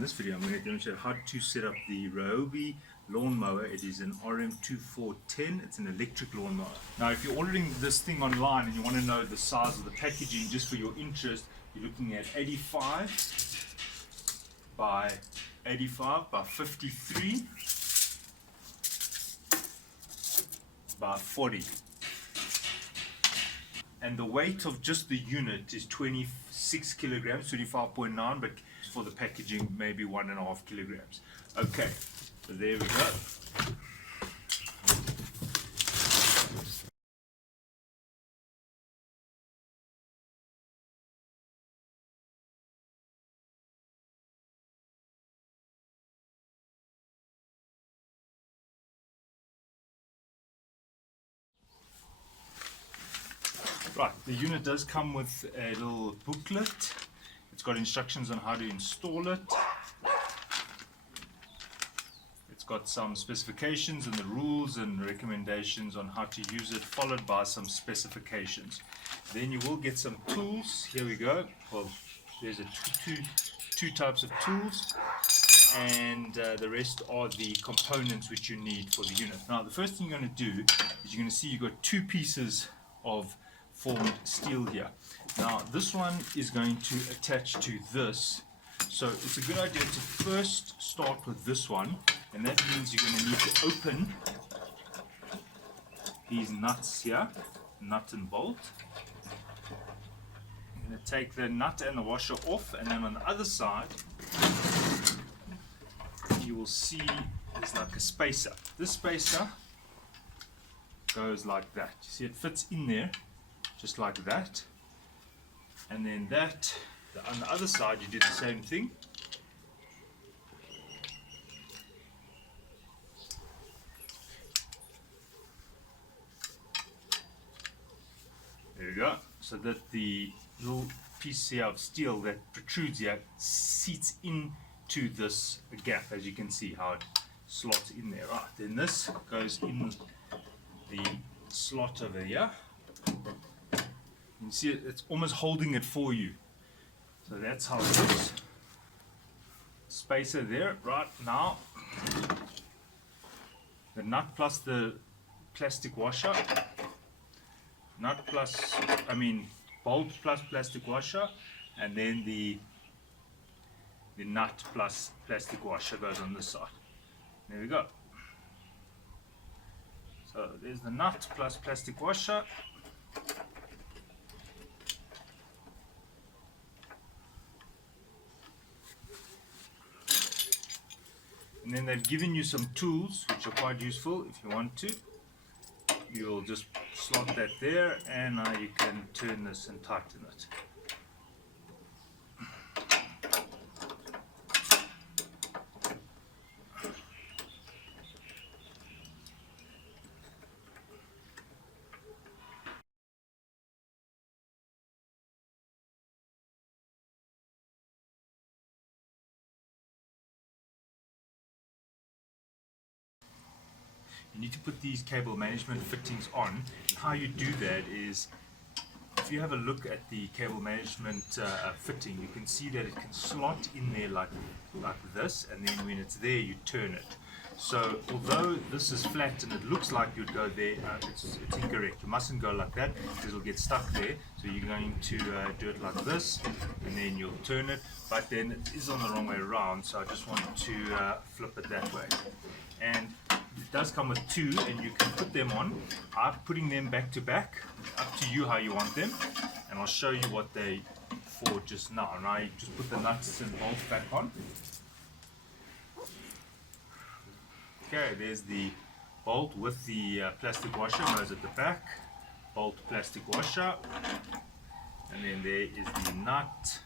In this video I'm going to demonstrate how to set up the Ryobi lawnmower. It is an RM-2410. It's an electric lawnmower. Now if you're ordering this thing online and you want to know the size of the packaging, just for your interest, you're looking at 85 by 53 by 40. And the weight of just the unit is 26 kilograms, 25.9, but for the packaging maybe 1.5 kilograms. Okay, so there we go. Right, the unit does come with a little booklet. It's got instructions on how to install it. It's got some specifications and the rules and recommendations on how to use it, followed by some specifications. Then you will get some tools. Here we go. Well, there's two types of tools, and the rest are the components which you need for the unit. Now, the first thing you're going to do is you're going to see you've got two pieces of formed steel here. Now this one is going to attach to this, so it's a good idea to first start with this one, and that means you're going to need to open these nuts here, nut and bolt. I'm going to take the nut and the washer off, and then on the other side you will see there's like a spacer. This spacer goes like that. You see it fits in there just like that, and then that on the other side you do the same thing. There you go, so that the little piece here of steel that protrudes here seats into this gap, as you can see how it slots in there. Right, then this goes in the slot over here. You see it's almost holding it for you. So that's how it looks. Spacer there. Right, now the nut plus the plastic washer. Bolt plus plastic washer, and then the nut plus plastic washer goes on this side. There we go. So there's the nut plus plastic washer. And then they've given you some tools which are quite useful. If you want to, you'll just slot that there, and now you can turn this and tighten it. You need to put these cable management fittings on. How you do that is, if you have a look at the cable management fitting, you can see that it can slot in there like this, and then when it's there you turn it. So although this is flat and it looks like you'd go there, it's incorrect. You mustn't go like that because it'll get stuck there. So you're going to do it like this, and then you'll turn it, but then it is on the wrong way around, so I just want to flip it that way. And it does come with two, and you can put them on. I'm putting them back to back, up to you how you want them, and I'll show you what they for just now. Now you just put the nuts and bolts back on. Okay, there's the bolt with the plastic washer, goes at the back, bolt plastic washer, and then there is the nut.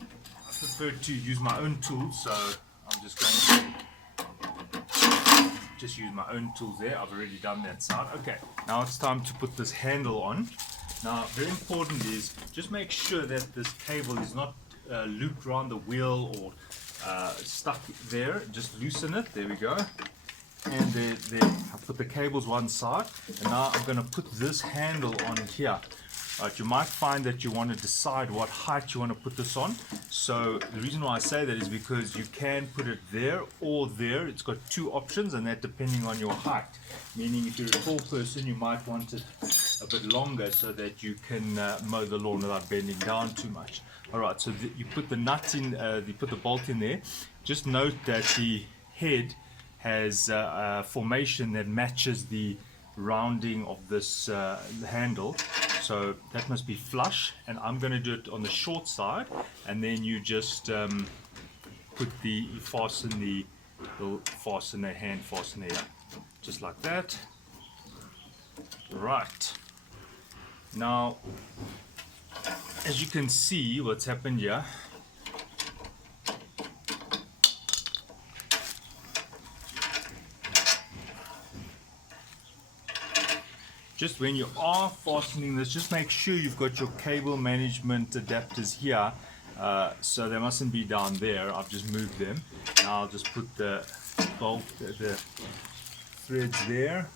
I prefer to use my own tools, so I'm just going to just use my own tools there. I've already done that side. Okay, now it's time to put this handle on. Now, very important is just make sure that this cable is not looped around the wheel or stuck there. Just loosen it. There we go. and there I put the cables one side, and now I'm going to put this handle on here. Right, you might find that you want to decide what height you want to put this on. So the reason why I say that is because you can put it there or there. It's got two options, and that depending on your height. Meaning if you're a tall person, you might want it a bit longer so that you can mow the lawn without bending down too much. Alright, so you put the nut in, you put the bolt in there. Just note that the head has a formation that matches the rounding of this handle, so that must be flush, and I'm going to do it on the short side, and then you just fasten the little fastener, hand fastener here, just like that. Right, now as you can see what's happened here, just when you are fastening this, just make sure you've got your cable management adapters here, so they mustn't be down there. I've just moved them. Now I'll just put the bolt, the threads there,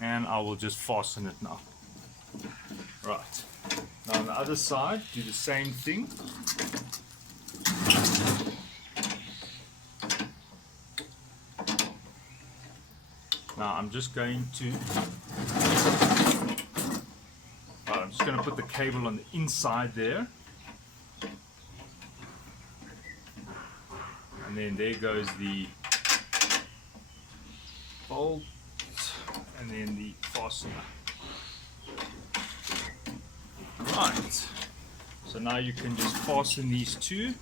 and I will just fasten it now. Right, now on the other side, do the same thing. Now I'm just going to put the cable on the inside there, and then there goes the bolt, and then the fastener. Right, so now you can just fasten these two.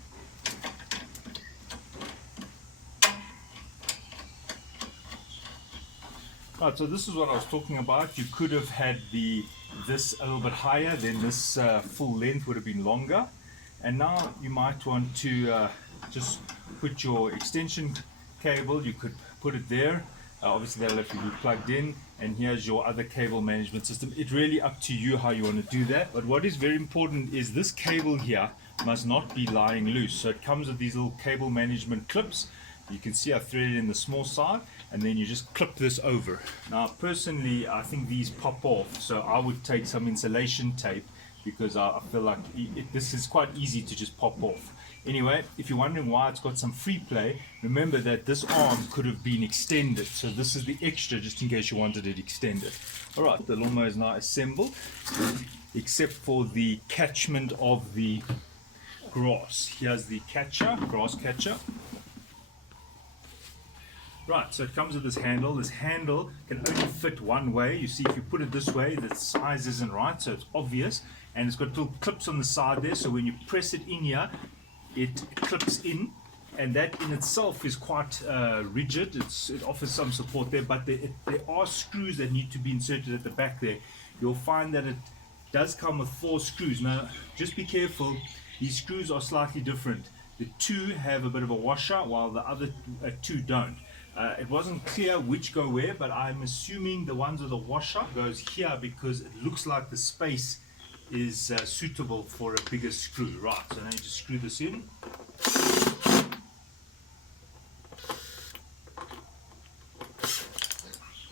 Right, so this is what I was talking about. You could have had this a little bit higher, then this full length would have been longer. And now you might want to just put your extension cable, you could put it there. Obviously that'll have to be plugged in, and here's your other cable management system. It's really up to you how you want to do that. But what is very important is this cable here must not be lying loose. So it comes with these little cable management clips. You can see I've threaded in the small side, and then you just clip this over. Now personally I think these pop off, so I would take some insulation tape, because I feel like this is quite easy to just pop off. Anyway, if you're wondering why it's got some free play, remember that this arm could have been extended, so this is the extra just in case you wanted it extended. Alright, the lawnmower is now assembled, except for the catchment of the grass. Here's the catcher, grass catcher. Right, so it comes with this handle. This handle can only fit one way. You see, if you put it this way, the size isn't right, so it's obvious. And it's got little clips on the side there, so when you press it in here, it clips in. And that in itself is quite rigid. It offers some support there, but there are screws that need to be inserted at the back there. You'll find that it does come with 4 screws. Now, just be careful. These screws are slightly different. The 2 have a bit of a washer, while the other 2 don't. It wasn't clear which go where, but I'm assuming the ones with the washer goes here because it looks like the space is suitable for a bigger screw. Right, so now you just screw this in.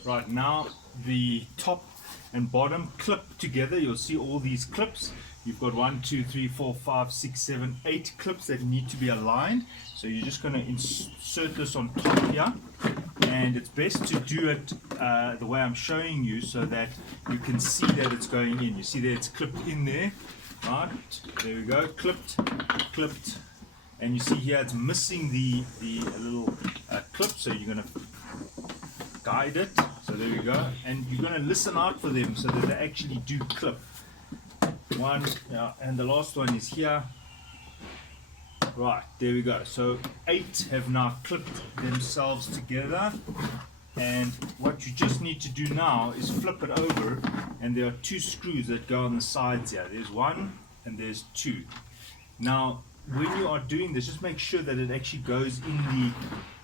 Right, now the top and bottom clip together. You'll see all these clips. You've got 1, 2, 3, 4, 5, 6, 7, 8 clips that need to be aligned. So you're just going to insert this on top here, and it's best to do it the way I'm showing you so that you can see that it's going in. You see there it's clipped in there, right? There we go, clipped, and you see here it's missing the little clip, so you're going to guide it. So there we go, and you're going to listen out for them so that they actually do clip. One, yeah, and the last one is here. Right, there we go. So 8 have now clipped themselves together, and what you just need to do now is flip it over, and there are 2 screws that go on the sides here. There's 1 and there's 2. Now when you are doing this, just make sure that it actually goes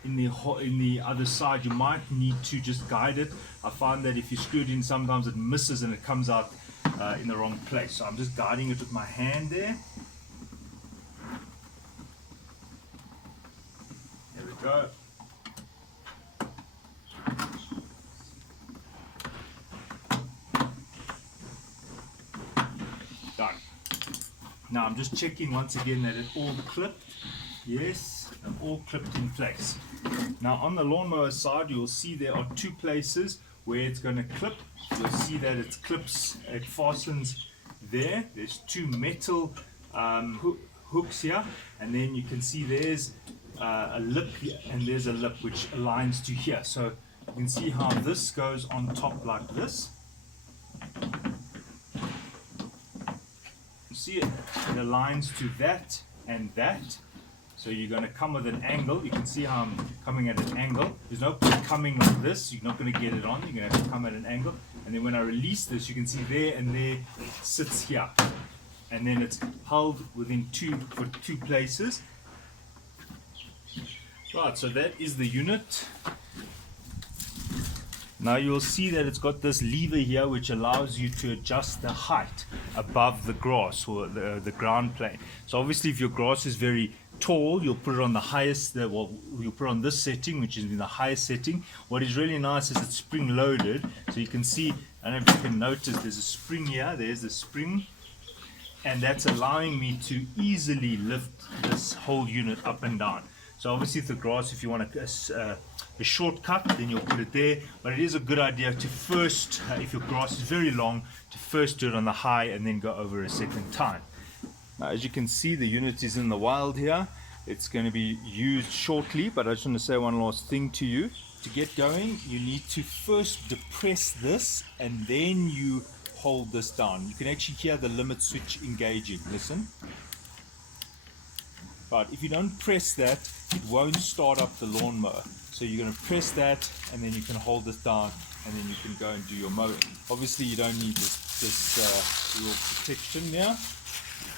in the other side. You might need to just guide it. I find that if you screw it in, sometimes it misses and it comes out in the wrong place. So I'm just guiding it with my hand there. go. Done. Now I'm just checking once again that it all clipped. Yes, and all clipped in place. Now on the lawnmower side, you'll see there are two places where it's going to clip. You'll see that it clips, it fastens there. There's two metal hooks here, and then you can see there's a lip here, and there's a lip which aligns to here. So you can see how this goes on top like this. You see it aligns to that and that. So you're going to come with an angle. You can see how I'm coming at an angle. There's no point coming like this. You're not going to get it on. You're going to have to come at an angle. And then when I release this, you can see there and there sits here. And then it's held within two places. Right, so that is the unit. Now you'll see that it's got this lever here which allows you to adjust the height above the grass or the ground plane. So obviously if your grass is very tall, you'll put it on the highest, you'll put it on this setting, which is in the highest setting. What is really nice is it's spring loaded, so you can see, I don't know if you can notice, there's a spring here, there's the spring, and that's allowing me to easily lift this whole unit up and down. So obviously if the grass, if you want a shortcut, then you'll put it there, but it is a good idea to first, if your grass is very long, to first do it on the high and then go over a second time. Now, as you can see, the unit is in the wild here. It's going to be used shortly, but I just want to say one last thing to you. To get going, you need to first depress this and then you hold this down. You can actually hear the limit switch engaging. Listen. But if you don't press that, it won't start up the lawnmower. So you're going to press that and then you can hold this down and then you can go and do your mowing. Obviously you don't need this little protection here.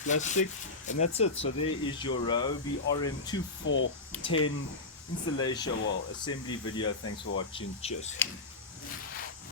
Plastic, and that's it. So there is your Ryobi RM-2410 installation, assembly video. Thanks for watching. Cheers.